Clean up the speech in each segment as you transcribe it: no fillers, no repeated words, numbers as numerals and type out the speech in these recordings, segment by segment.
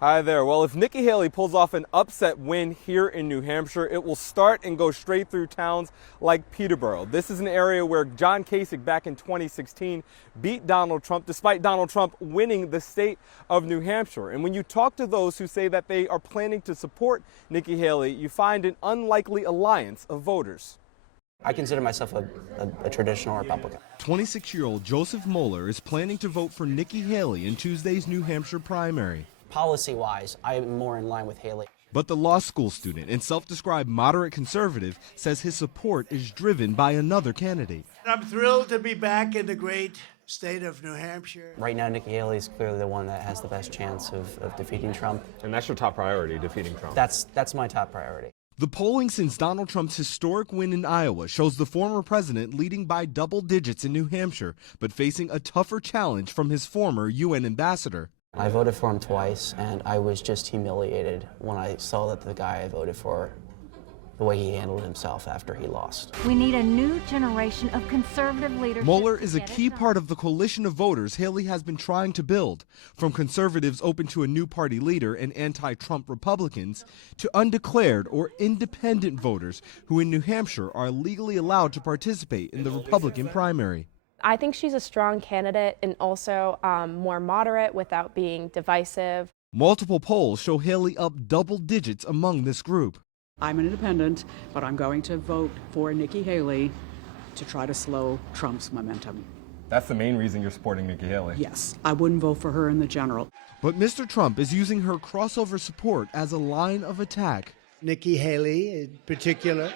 Hi there. Well, if Nikki Haley pulls off an upset win here in New Hampshire, it will start and go straight through towns like Peterborough. This is an area where John Kasich back in 2016 beat Donald Trump, despite Donald Trump winning the state of New Hampshire. And when you talk to those who say that they are planning to support Nikki Haley, you find an unlikely alliance of voters. I consider myself a traditional Republican. 26-year-old Joseph Moeller is planning to vote for Nikki Haley in Tuesday's New Hampshire primary. Policy-wise, I'm more in line with Haley. But the law school student and self-described moderate conservative says his support is driven by another candidate. I'm thrilled to be back in the great state of New Hampshire. Right now, Nikki Haley is clearly the one that has the best chance of defeating Trump. And that's your top priority, defeating Trump. That's my top priority. The polling since Donald Trump's historic win in Iowa shows the former president leading by double digits in New Hampshire, but facing a tougher challenge from his former UN ambassador. I voted for him twice, and I was just humiliated when I saw that the guy I voted for, the way he handled himself after he lost. We need a new generation of conservative leadership. Moeller is a key part of the coalition of voters Haley has been trying to build, from conservatives open to a new party leader and anti-Trump Republicans, to undeclared or independent voters who in New Hampshire are legally allowed to participate in the Republican primary. I think she's a strong candidate and also more moderate without being divisive. Multiple polls show Haley up double digits among this group. I'm an independent, but I'm going to vote for Nikki Haley to try to slow Trump's momentum. That's the main reason you're supporting Nikki Haley. Yes, I wouldn't vote for her in the general. But Mr. Trump is using her crossover support as a line of attack. Nikki Haley, in particular,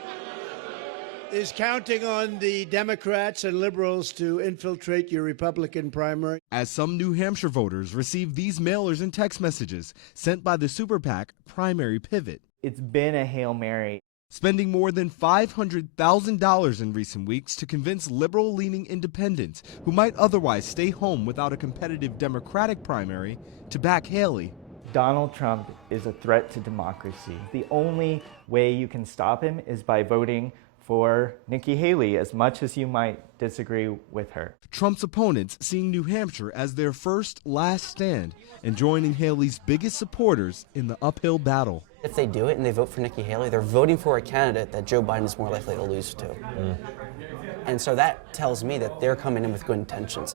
is counting on the Democrats and liberals to infiltrate your Republican primary. As some New Hampshire voters receive these mailers and text messages sent by the super PAC Primary Pivot. It's been a Hail Mary. Spending more than $500,000 in recent weeks to convince liberal-leaning independents who might otherwise stay home without a competitive Democratic primary to back Haley. Donald Trump is a threat to democracy. The only way you can stop him is by voting for Nikki Haley, as much as you might disagree with her. Trump's opponents seeing New Hampshire as their first last stand and joining Haley's biggest supporters in the uphill battle. If they do it and they vote for Nikki Haley, they're voting for a candidate that Joe Biden is more likely to lose to. And so that tells me that they're coming in with good intentions.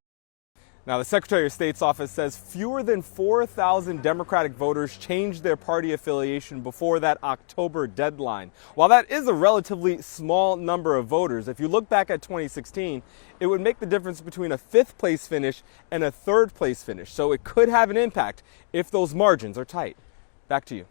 Now, the Secretary of State's office says fewer than 4,000 Democratic voters changed their party affiliation before that October deadline. While that is a relatively small number of voters, if you look back at 2016, it would make the difference between a fifth-place finish and a third-place finish. So it could have an impact if those margins are tight. Back to you.